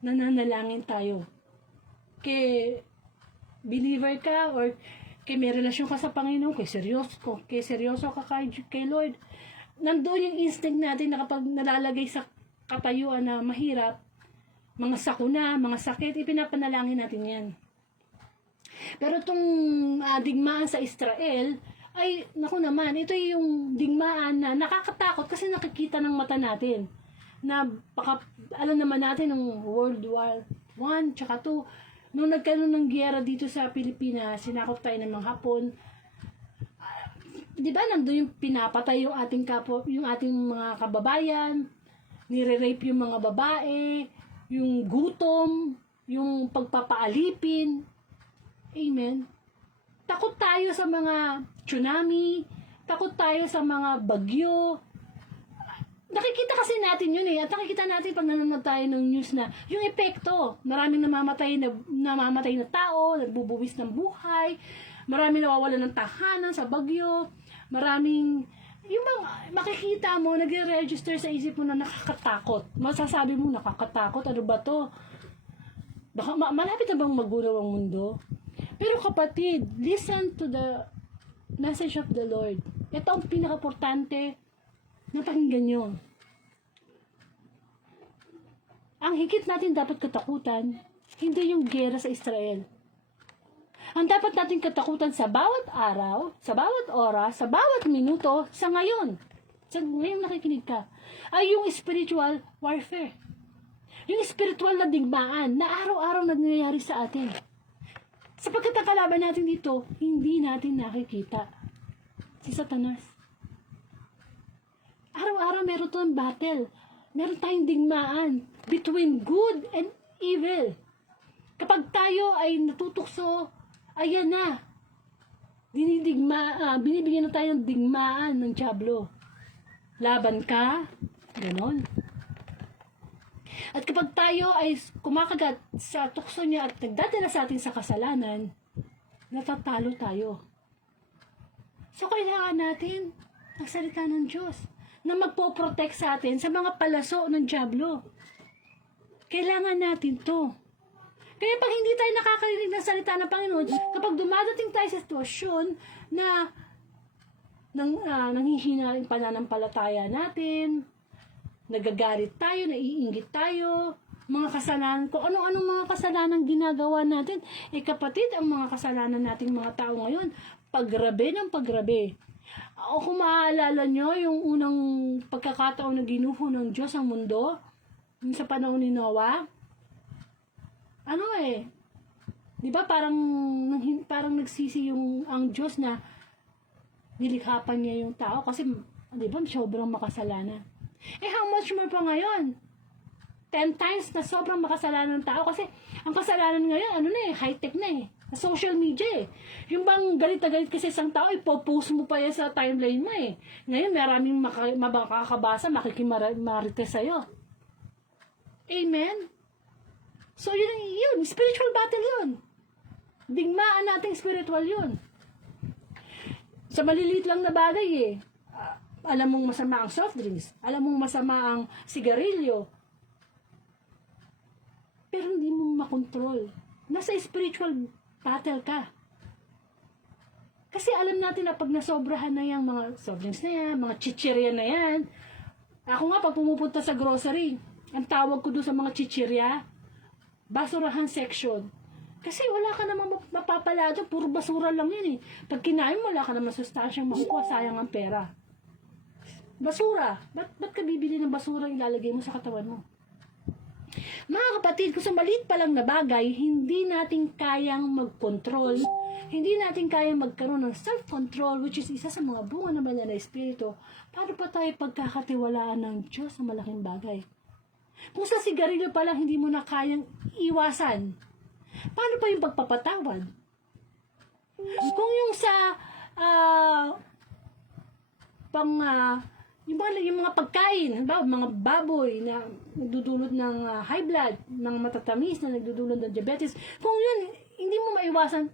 nananalangin tayo. Kay believer ka or kay may relasyon ka sa Panginoon, kay seryoso ka kay Lord, nandoon yung instinct natin na kapag nalalagay sa katayuan na mahirap, mga sakuna, mga sakit, ipinapanalangin natin yan. Pero itong digmaan sa Israel, ay, naku naman, ito yung digmaan na nakakatakot kasi nakikita ng mata natin. Na baka, alam naman natin ng World War I, tsaka 2, nung nagkaroon ng giyera dito sa Pilipinas, sinakop tayo ng mga Hapon. Di ba nandun yung pinapatay yung ating yung ating mga kababayan, nire-rape yung mga babae, yung gutom, yung pagpapaalipin. Amen. Takot tayo sa mga tsunami, takot tayo sa mga bagyo. Nakikita kasi natin yun eh. At nakikita natin pag nanonood tayo ng news na yung epekto. Maraming namamatay na tao, nagbubuwis ng buhay, maraming nawawalan ng tahanan sa bagyo, maraming yung makikita mo, nagre-register sa isip mo na nakakatakot. Masasabi mo, nakakatakot, ano ba to? Baka malapit na bang magunaw ang mundo? Pero kapatid, listen to the message of the Lord. Ito ang pinaka-importante na pakinggan nyo. Ang higit natin dapat katakutan, hindi yung gera sa Israel. Ang dapat natin katakutan sa bawat araw, sa bawat oras, sa bawat minuto, sa ngayon. Sa ngayon nakikinig ka, ay yung spiritual warfare. Yung spiritual na digmaan na araw-araw nangyayari sa atin. Sapagkat ang kalaban natin dito, hindi natin nakikita. Si Satanas. Araw-araw meron tayong battle. Meron tayong digmaan between good and evil. Kapag tayo ay natutukso, ayan na. Binibigyan na tayo ng digmaan ng dyablo. Laban ka, ganon. At kapag tayo ay kumakagat sa tukso niya at nagdadala sa atin sa kasalanan, natatalo tayo. So, kailangan natin ang salita ng Diyos na magpo-protect sa atin sa mga palaso ng dyablo. Kailangan natin to. Kaya pag hindi tayo nakakarinig ng salita ng Panginoon, kapag dumadating tayo sa sitwasyon na nanghihina yung pananampalataya natin, nagagalit tayo, naiinggit tayo, mga kasalanan, kung ano-anong mga kasalanan ginagawa natin, kapatid, ang mga kasalanan nating mga tao ngayon, paggrabe ng paggrabe. O kung maaalala nyo, yung unang pagkakataon na ginuho ng Diyos ang mundo, yung sa panahon ni Noah, di ba parang nagsisi ang Diyos na nilikhapan niya yung tao kasi di ba sobrang makasalanan. How much more pa ngayon? 10 times na sobrang makasalanan ng tao kasi ang kasalanan ngayon, high-tech na social media Yung bang galit na galit kasi isang tao, ipopost mo pa yan sa timeline mo Ngayon, maraming makakabasa, makikimarites sa'yo. Amen? So, yun, spiritual battle yun. Digmaan nating spiritual yun. Sa maliliit lang na bagay alam mong masama ang soft drinks, alam mong masama ang sigarilyo, pero hindi mo makontrol. Nasa spiritual battle ka. Kasi alam natin na pag nasobrahan na yung mga soft drinks na yan, mga chichirya na yan, ako nga pag pumupunta sa grocery, ang tawag ko doon sa mga chichirya, basurahan section. Kasi wala ka namang mapapala doon, puro basura lang yun Pag kinain mo, wala ka namang sustansyang makukuha, sayang ang pera. Basura. Ba't ka bibili ng basura ilalagay mo sa katawan mo? Mga kapatid, kung sa maliit pa lang na bagay, hindi natin kayang mag-control, hindi natin kayang magkaroon ng self-control, which is isa sa mga bunga naman na espiritu, paano pa tayo pagkakatiwalaan ng Diyos sa malaking bagay? Kung sa sigarilyo pa lang hindi mo na kayang iwasan, paano pa yung pagpapatawad? Kung yung sa yung mga pagkain, mga baboy na nagdudulot ng high blood, ng matatamis na nagdudulot ng diabetes, kung yun, hindi mo maiwasan,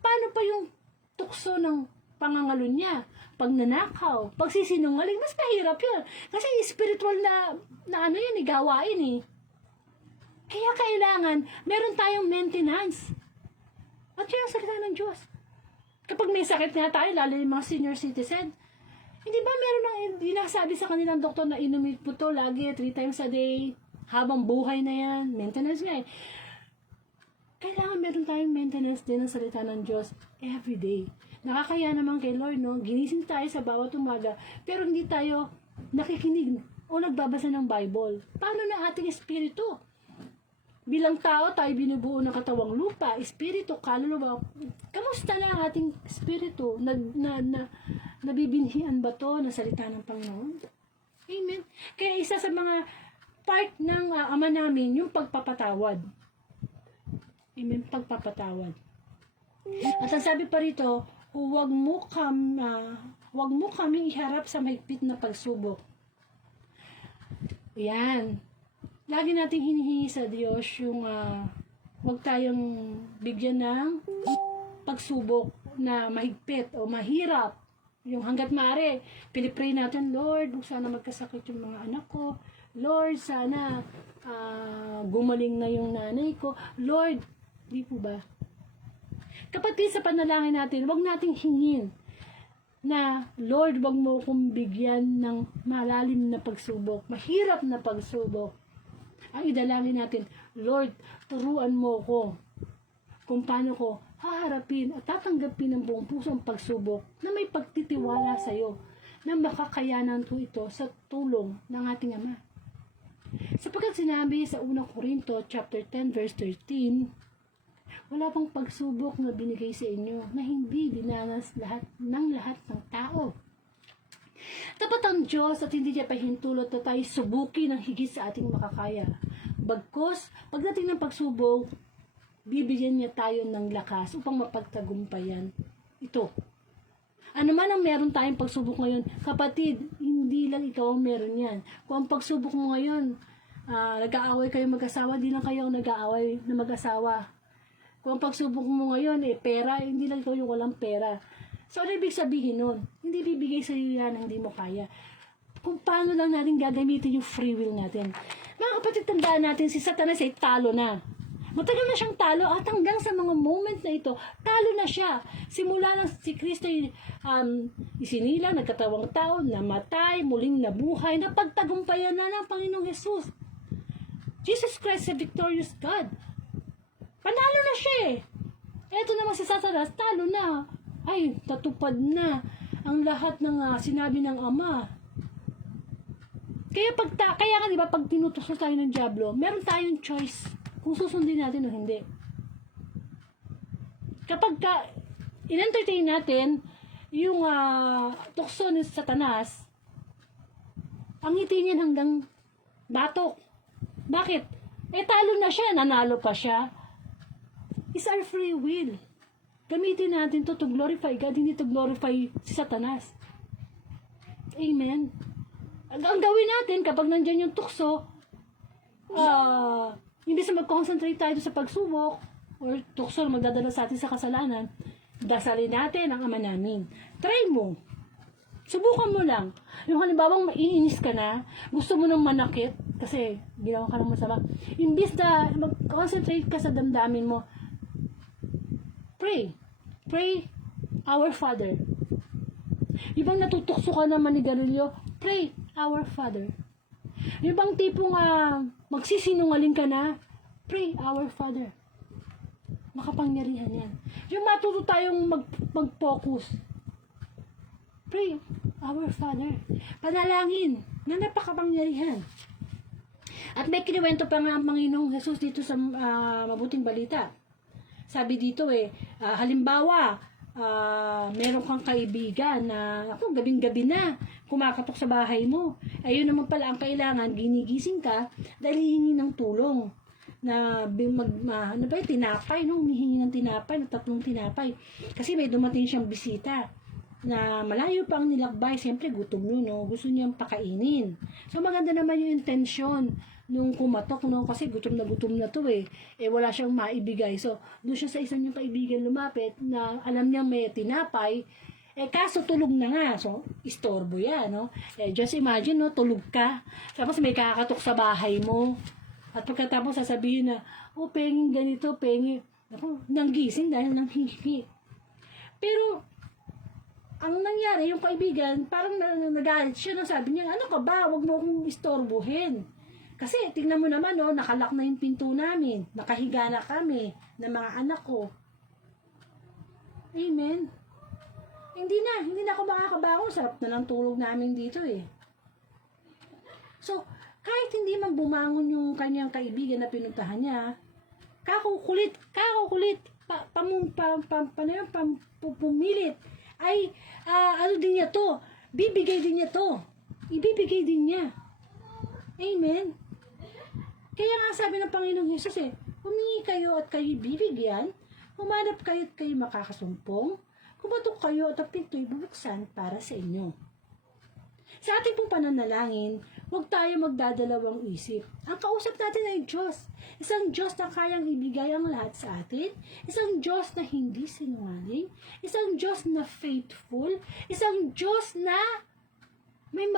paano pa yung tukso ng pangangalo niya? Pagnanakaw, pagsisinungaling, mas mahirap yun. Kasi spiritual na gawain Kaya kailangan, meron tayong maintenance. At yun ang salita ng Diyos. Kapag may sakit nga tayo, lalo yung mga senior citizen, hindi ba meron nang dinasabi sa kanilang doktor na inumin po to lagi, 3 times a day, habang buhay na yan, maintenance nga Kailangan meron tayong maintenance din ng salita ng Diyos every day. Nakakaya naman kay Lord, ginising tayo sa bawat umaga, pero hindi tayo nakikinig o nagbabasa ng Bible. Paano na ating espiritu? Bilang tao, tayo binubuo ng katawang lupa, espiritu, kaluluwa. Kamusta na ang ating espiritu? Nabibinhian ba to ng salita ng Panginoon? Amen. Kaya isa sa mga part ng Ama namin, yung pagpapatawad. Amen, pagpapatawad. At ang sabi pa rito, huwag mo kaming iharap sa mahigpit na pagsubok. Yan. Lagi nating hinihingi sa Diyos yung huwag tayong bigyan ng pagsubok na mahigpit o mahirap. Yung hanggat maaari, pinipray natin, Lord, sana magkasakit yung mga anak ko. Lord, sana gumaling na yung nanay ko. Lord, di po ba? Kapatid, sa panalangin natin, huwag nating hingin na, Lord, huwag mo akong bigyan ng malalim na pagsubok, mahirap na pagsubok. Ang idalangin natin, Lord, turuan mo ko kung paano ko haharapin at tatanggapin ng buong puso ang pagsubok na may pagtitiwala sa iyo na makakayanan ko ito sa tulong ng ating Ama. Sa Sapagkat sinabi sa 1 Corinto chapter 10 verse 13, wala pang pagsubok na binigay sa inyo na hindi dinanas lahat ng tao. Tapat ang Diyos at hindi niya pahintulot na tayo subuki ng higit sa ating makakaya. Bagkus, pagdating ng pagsubok, bibigyan niya tayo ng lakas upang mapagtagumpayan ito. Ano man ang meron tayong pagsubok ngayon, kapatid, hindi lang ikaw ang meron yan. Kung ang pagsubok mo ngayon, nag-aaway kayo mag-asawa, di lang kayo nag-aaway na mag-asawa. Kung ang pagsubok mo ngayon, pera, hindi lang ikaw yung walang pera. So, ano ibig sabihin nun? Hindi bibigay sa iyo yan, hindi mo kaya. Kung paano lang natin gagamitin yung free will natin. Mga kapatid, tandaan natin, si Satanas ay talo na. Matagal na siyang talo at hanggang sa mga moment na ito, talo na siya. Simula nang si Kristo isinilang, nagkatawang tao, namatay, muling nabuhay, napagtagumpayan na ng Panginoong Jesus. Jesus Christ is a victorious God. Panalo na siya eh. Eto naman si Satanas, talo na. Ay, tatupad na ang lahat ng sinabi ng Ama. Kaya nga diba, pag tinutusok tayo ng Diablo, meron tayong choice kung susundin natin o hindi. Kapag in-entertain natin yung tukso ni Satanas, ang ngiti niyan hanggang batok. Bakit? Talo na siya, nanalo pa siya. It's our free will. Gamitin natin to glorify God, hindi to glorify si Satanas. Amen. Ang gawin natin kapag nandyan yung tukso, hindi sa mag-concentrate tayo sa pagsubok or tukso na magdadala sa atin sa kasalanan, dasalin natin ang Ama namin. Try mo. Subukan mo lang. Yung halimbawang maiinis ka na, gusto mo nang manakit, kasi ginawa ka ng masama, imbis na mag-concentrate ka sa damdamin mo, pray. Pray, our Father. Ibang natutukso ka na manigarilyo, pray, our Father. Ibang tipong magsisinungaling ka na, pray, our Father. Makapangyarihan yan. Yung matuto tayong mag-focus, pray, our Father. Panalangin na napakapangyarihan. At may kinuwento pa nga ang Panginoong Jesus dito sa mabuting balita. Sabi dito halimbawa, meron kang kaibigan na, gabing-gabi na, kumakatok sa bahay mo. Ayun naman pala ang kailangan, ginigising ka, dahil hihingi ng tulong. Tinapay, humihingi ng tinapay, ng 3 tinapay. Kasi may dumating siyang bisita na malayo pa ang nilakbay, siyempre gutom yun, gusto niyang pakainin. So maganda naman yung intensyon nung kumatok, kasi gutom na to wala siyang maibigay. So doon siya sa isang niyang kaibigan lumapit na alam niya may tinapay, kaso tulog na nga, so istorbo yan, just imagine, tulog ka, tapos may kakatok sa bahay mo, at pagkatapos sasabihin na, penging ganito, penging, nanggising dahil nanghihi. Pero ang nangyari, yung kaibigan, parang nagalit siya, sabi niya, ano ka ba, wag mo akong istorbohin. Kasi, tingnan mo naman, nakalak na yung pinto namin. Nakahiga na kami ng mga anak ko. Amen. Hindi na ako makakabangon. Sarap na ng tulog namin dito So, kahit hindi man bumangon yung kanyang kaibigan na pinuntahan niya, kakukulit, pumilit, ay, din niya to, bibigay din niya to, ibibigay din niya. Amen. Kaya nga sabi ng Panginoong Jesus humingi kayo at kayo bibigyan, humanap kayo at kayo makakasumpong, kumatok kayo at ang pinto'y bubuksan para sa inyo. Sa ating pong pananalangin, huwag tayo magdadalawang isip. Ang kausap natin ay Diyos. Isang Diyos na kayang ibigay ang lahat sa atin. Isang Diyos na hindi sinungaling. Isang Diyos na faithful. Isang Diyos na may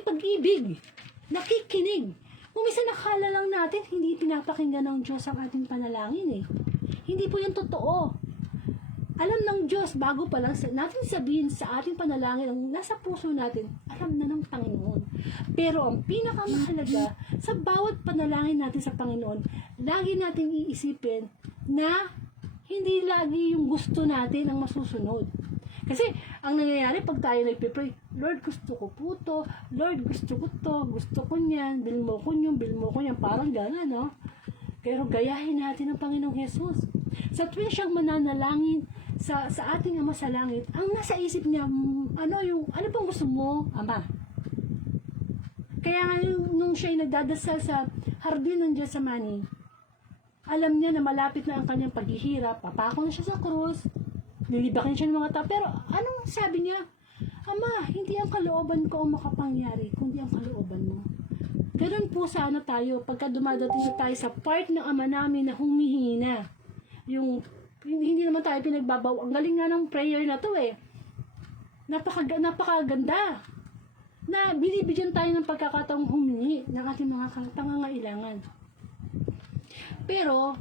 pag-ibig. Nakikinig. Kung minsan nakala lang natin, hindi pinapakinggan ng Diyos ang ating panalangin Hindi po yan totoo. Alam ng Diyos, bago pa lang natin sabihin sa ating panalangin, ang nasa puso natin, alam na ng Panginoon. Pero ang pinakamahalaga, sa bawat panalangin natin sa Panginoon, lagi nating iisipin na hindi lagi yung gusto natin ang masusunod. Kasi, ang nangyayari pag tayo nagpipray, Lord, gusto ko po to. Lord, gusto ko to. Gusto ko niyan. Bil mo ko yan. Parang gano'n, no? Pero gayahin natin ang Panginoong Jesus. Sa tuwing siyang mananalangin sa ating Ama sa Langit, ang nasa isip niya, ano bang gusto mo, Ama? Kaya nga nung siya'y nagdadasal sa hardin ng Getsemani, alam niya na malapit na ang kanyang paghihirap, papako na siya sa krus, nilibakin siya ng mga tao, pero anong sabi niya? Ama, hindi ang kalooban ko ang makapangyari, kundi ang kalooban mo. Ganun po sana tayo, pagka dumadating na tayo sa part ng Ama namin na humihingi na, hindi naman tayo pinagbabaw. Ang galing nga ng prayer na to eh. Napakaganda. Na binibigyan tayo ng pagkakataong humingi ng ating mga pangangailangan. Pero,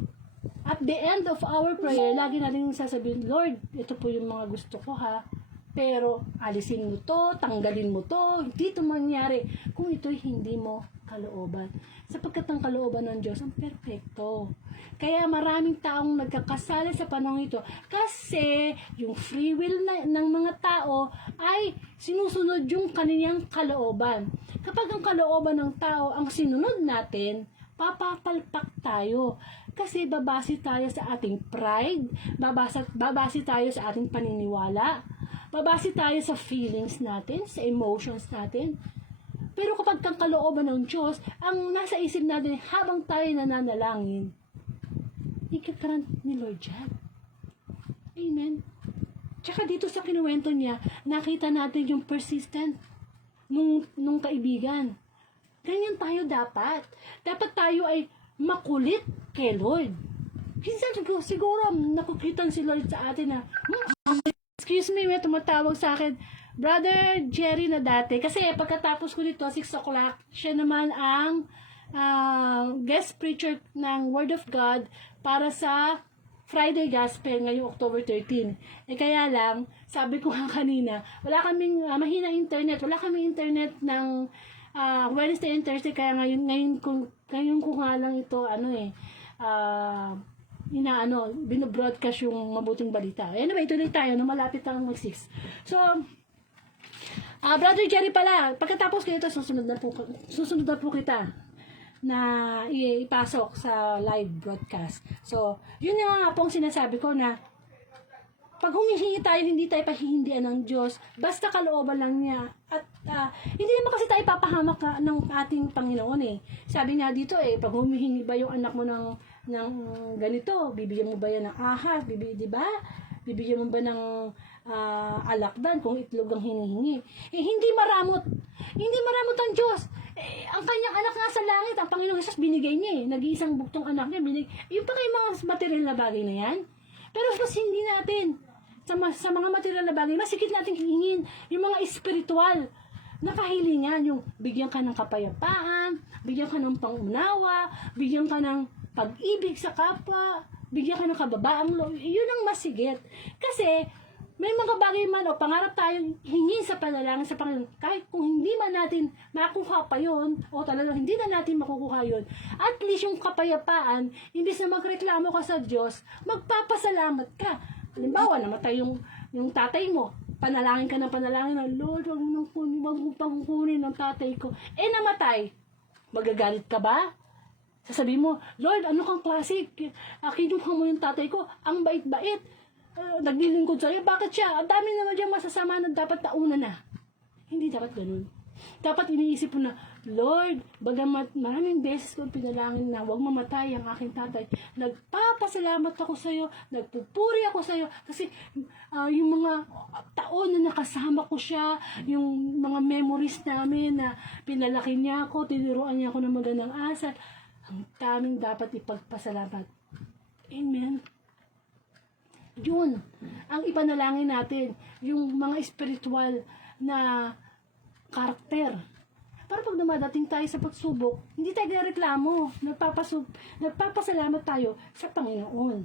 at the end of our prayer, lagi natin sasabihin, Lord, ito po yung mga gusto ko ha. Pero, alisin mo to, tanggalin mo to, hindi ito mangyari kung ito'y hindi mo kalooban. Sapagkat ang kalooban ng Diyos ang perpekto. Kaya maraming taong nagkakasala sa panahon ito kasi yung free will ng mga tao ay sinusunod yung kanilang kalooban. Kapag ang kalooban ng tao ang sinunod natin, papapalpak tayo. Kasi babase tayo sa ating pride, babase tayo sa ating paniniwala, babase tayo sa feelings natin, sa emotions natin. Pero kapag ang kalooban ng Diyos, ang nasa isip natin habang tayo nananalangin, ikagrant ni Lord yan. Amen. Tsaka dito sa kinuwento niya, nakita natin yung persistent nung kaibigan. Ganyan tayo dapat. Dapat tayo ay makulit kay Lord. Siguro nakukitan si Lord sa atin na, excuse me, may tumatawag sa akin, Brother Jerry na dati. Kasi pagkatapos ko dito, 6 o'clock, siya naman ang guest preacher ng Word of God para sa Friday Gospel ngayong October 13. Kaya lang, sabi ko nga kanina, wala kaming mahina internet, wala kaming internet ng Wednesday and Thursday, kaya ngayon ko nga lang ito, binobroadcast yung mabuting balita. Anyway, tuloy tayo, no, malapit ang mag-6. So, Brother Jerry pala, pagkatapos ko ito, susunod na po kita na ipasok sa live broadcast. So, yun nga pong sinasabi ko na pag humihingi tayo, hindi tayo pahihindian ng Diyos, basta kalooban lang niya. At hindi naman kasi tayo papahamak ng ating Panginoon eh. Sabi nga dito eh, pag humihingi ba yung anak mo ng ganito, bibigyan mo ba yan ng ahas, di ba? Bibigyan mo ba ng alakdan kung itlog ang hinihingi? Hindi maramot ang Diyos. Ang kanyang anak nga sa langit, ang Panginoong Jesus, binigay niya eh. Nag-iisang buktong anak niya, yung pa kayo mga material na bagay na yan. Pero mas hindi natin, sa mga material na bagay, masikit natin hingin yung mga espiritual na kahilingan, yung bigyan ka ng kapayapaan, bigyan ka ng pangunawa, bigyan ka ng pag-ibig sa kapwa, bigyan ka ng kababaang loob. Yun ang masigit. Kasi, may mga bagay man o pangarap tayong hingin sa panalangin sa Panginoon, kahit kung hindi man natin makuha pa yun, o talagang hindi na natin makukuha yun, at least yung kapayapaan, imbis na magreklamo ka sa Diyos, magpapasalamat ka. Halimbawa, namatay yung tatay mo, panalangin ka ng panalangin na, Lord, wag mo pangkunin ng tatay ko. Namatay. Magagalit ka ba? Sasabihin mo, Lord, ano kang klase? Kinuha mo yung tatay ko, ang bait-bait. Naglilingkod sa'yo, bakit siya? Ang dami naman diyang masasama na dapat nauna na. Hindi dapat ganun. Dapat iniisip mo na, Lord, bagamat maraming beses ko pinalangin na huwag mamatay ang aking tatay, nagpapasalamat ako sa'yo, nagpupuri ako sa'yo, kasi yung mga taon na nakasama ko siya, yung mga memories namin na pinalaki niya ako, tiniruan niya ako ng magandang asal, ang daming dapat ipagpasalamat. Amen. Yun, ang ipanalangin natin, yung mga spiritual na karakter. Para pag dumadating tayo sa pagsubok, hindi tayo reklamo, nagpapasalamat tayo sa Panginoon.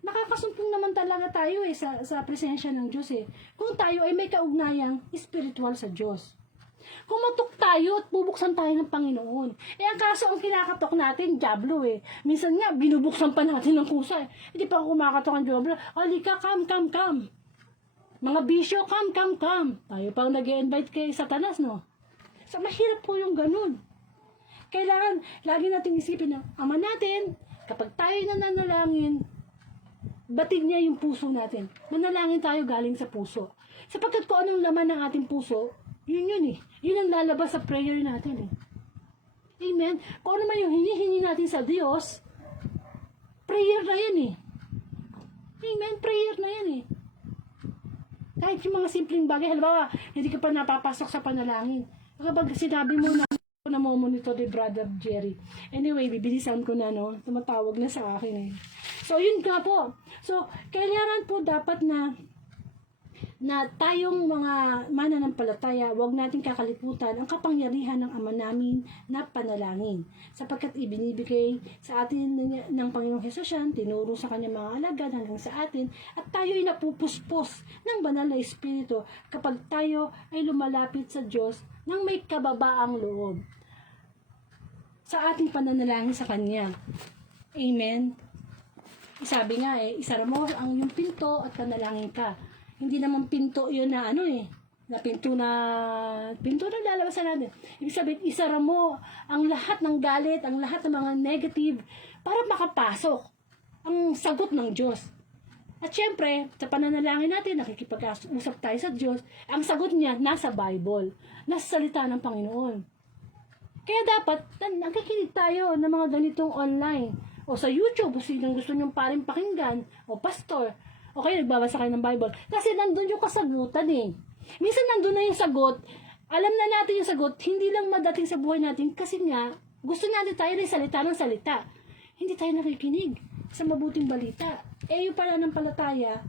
Nakakasumpong naman talaga tayo sa presensya ng Diyos eh. Kung tayo ay may kaugnayang spiritual sa Diyos. Kumatok tayo at bubuksan tayo ng Panginoon. Ang kaso ang kinakatok natin, diablo eh. Minsan nga, binubuksan pa natin ng kusa eh. Hindi pa kumakatok ang diablo. Halika, come. Mga bisyo, come, come, come. Tayo pa ang nag-invite kay Satanas, no? So, mahirap po yung ganun. Kailangan, lagi nating isipin na, Ama natin, kapag tayo nananalangin, batid niya yung puso natin. Manalangin tayo galing sa puso. Sapagkat kung anong laman ng ating puso, yun eh. Yun ang lalabas sa prayer natin eh. Amen? Kung ano man yung hinihingi natin sa Diyos, prayer na yan eh. Amen? Prayer na yan eh. Kahit yung mga simpleng bagay, halimbawa, hindi ka pa napapasok sa panalangin. Kapag sinabi mo na monitor ni Brother Jerry. Anyway, bibilisan ko na, no? Tumatawag na sa akin eh. So, yun nga po. So, kailangan po dapat na tayong mga mananampalataya, huwag natin kakalimutan ang kapangyarihan ng Ama namin na panalangin. Sapagkat ibinibigay sa atin ng Panginoong Hesus yan, tinuro sa kanyang mga alagad hanggang sa atin, at tayo ay napupuspos ng banal na Espiritu kapag tayo ay lumalapit sa Diyos ng may kababaang loob sa ating pananalangin sa Kanya. Amen? Sabi nga isara mo ang yung pinto at panalangin ka. Hindi naman pinto yun na na pinto na lalabasan natin. Ibig sabihin, isara mo ang lahat ng galit, ang lahat ng mga negative para makapasok ang sagot ng Diyos. At syempre, sa pananalangin natin, nakikipag-usap tayo sa Diyos, ang sagot niya nasa Bible, nasa salita ng Panginoon. Kaya dapat, nakikinig tayo ng mga ganitong online, o sa YouTube, o sinang gusto nyong paring pakinggan, o pastor, o kaya nagbabasa kayo ng Bible. Kasi nandun yung kasagutan eh. Minsan nandun na yung sagot, alam na natin yung sagot, hindi lang madating sa buhay natin, kasi nga, gusto natin tayo rin salita ng salita. Hindi tayo nakikinig sa mabuting balita. Yung pananampalataya,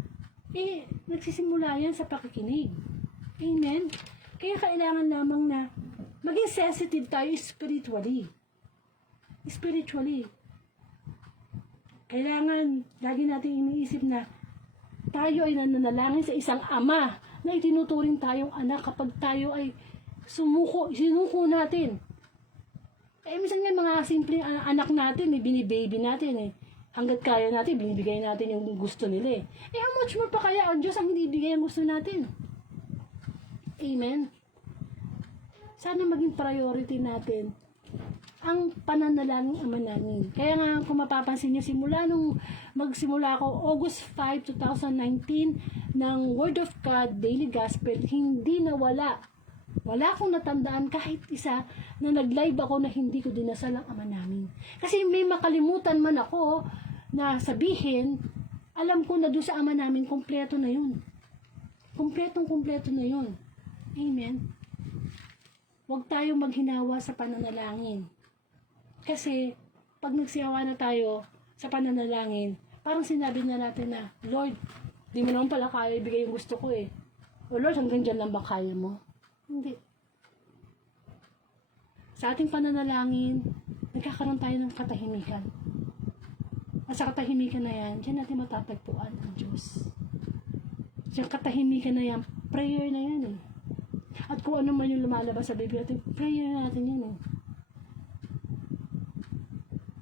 nagsisimula yan sa pakikinig. Amen? Kaya kailangan lamang na maging sensitive tayo spiritually. Spiritually. Kailangan, lagi natin iniisip na tayo ay nananalangin sa isang ama na itinuturing tayong anak kapag tayo ay sinuko natin. Minsan nga mga simpleng anak natin, binibaby natin hanggat kaya natin, binibigay natin yung gusto nila how much more pa kaya ang Diyos ang hindi ibigay ang gusto natin? Amen? Sana maging priority natin ang pananalangin Ama namin. Kaya nga, kung mapapansin niyo, magsimula ako August 5, 2019 ng Word of God Daily Gospel, hindi nawala. Wala akong natandaan kahit isa na nag-live ako na hindi ko dinasal ang Ama namin. Kasi may makalimutan man ako na sabihin, alam ko na doon sa Ama namin, kompleto na yun. Kompletong-kompleto na yun. Amen? Huwag tayong maghinawa sa pananalangin. Kasi, pag nagsiyawa na tayo sa pananalangin, parang sinabi na natin na, Lord, di mo naman pala kaya ibigay yung gusto ko O Lord, hanggang dyan lang ba kaya mo? Hindi. Sa ating pananalangin, nagkakaroon tayo ng katahimikan. At sa katahimikan na yan, dyan natin matatagpuan ang Diyos. Diyan katahimikan na yan, prayer na yan At kung ano man yung lumalabas sa Biblia natin, prayer natin yan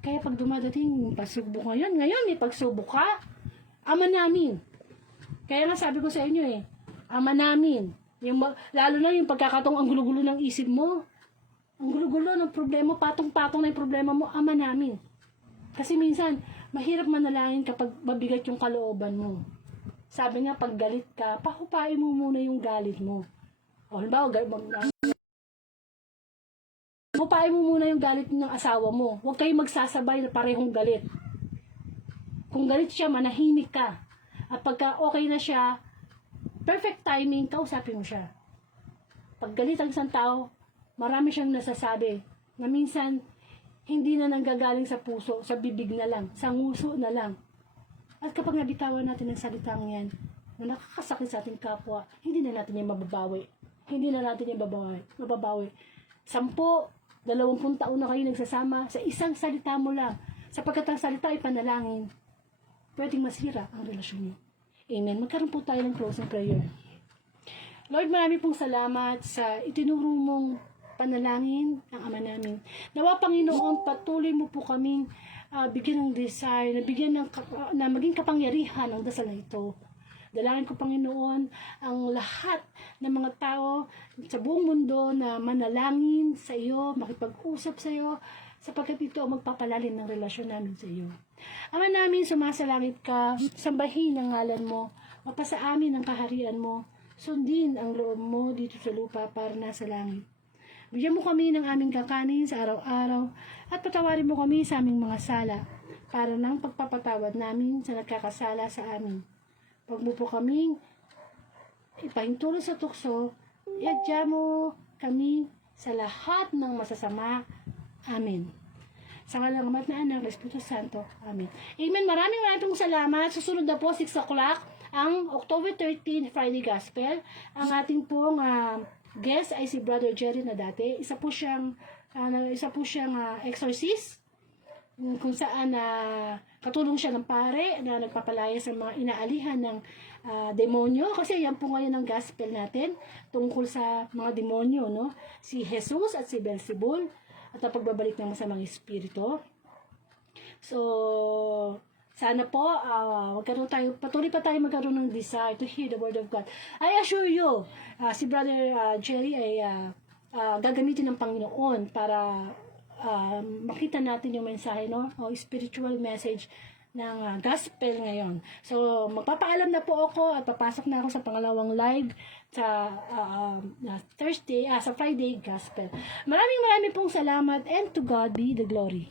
Kaya pag dumadating, pagsubok ngayon may pagsubok ka, Ama namin. Kaya nga sabi ko sa inyo Ama namin. Lalo na yung pagkakataong ang gulo-gulo ng isip mo, ang gulo-gulo ng problema, patong-patong na yung problema mo, Ama namin. Kasi minsan, mahirap manalangin kapag mabigat yung kalooban mo. Sabi nga, pag galit ka, pahupain mo muna yung galit mo. O, halimbawa, hupain mo muna yung galit ng asawa mo. Huwag kayong magsasabay na parehong galit. Kung galit siya, manahimik ka. At pagka okay na siya, perfect timing, kausapin mo siya. Pag galit ang isang tao, marami siyang nasasabi na minsan, hindi na nanggagaling sa puso, sa bibig na lang, sa nguso na lang. At kapag nabitawan natin ang salitang yan, na nakakasakit sa ating kapwa, hindi na natin yung mababawi. Hindi na natin yung mababawi. 10, 20 taon na kayo nagsasama sa isang salita mo lang. Sapagkat ang salita ay panalangin, pwedeng masira ang relasyon niyo. Amen. Magkaroon po tayo ng closing prayer. Lord, marami pong salamat sa itinuro mong panalangin ng Ama namin. Nawa, Panginoon, patuloy mo po kaming bigyan ng desire, na maging kapangyarihan ang dasal na ito. Dalangin ko, Panginoon, ang lahat ng mga tao sa buong mundo na manalangin sa iyo, makipag-usap sa iyo, sapagkat ito ang magpapalalim ng relasyon namin sa iyo. Ama namin, sumasalangit ka, sambahin ang ngalan mo, mapasa amin ang kaharian mo, sundin ang loob mo dito sa lupa para nasa langit. Bigyan mo kami ng aming kakanin sa araw-araw at patawarin mo kami sa aming mga sala para ng pagpapatawad namin sa nagkakasala sa amin. Huwag mo po kaming ipahintulot sa tukso, iadya mo kami sa lahat ng masasama. Amen. Sa ngalan ng Ama at ng Anak, ng Espiritu Santo. Amen. Amen. Maraming pong salamat. Susunod na po 6 o'clock ang October 13 Friday Gospel. Ang ating pong guest ay si Brother Jerry na dati. Isa po siyang exorcist kung saan katulong siya ng pare na nagpapalaya sa mga inaalihan ng demonyo. Kasi yan po ngayon ang gospel natin tungkol sa mga demonyo, no? Si Jesus at si Beelzebul at ang pagbabalik ng masamang espiritu. So, sana po, patuloy pa tayo magkaroon ng desire to hear the word of God. I assure you, si Brother Jerry ay gagamitin ng Panginoon para makita natin yung mensahe, no? O spiritual message ng gospel ngayon. So, magpapaalam na po ako at papasok na ako sa pangalawang live sa Friday gospel. Maraming pong salamat and to God be the glory.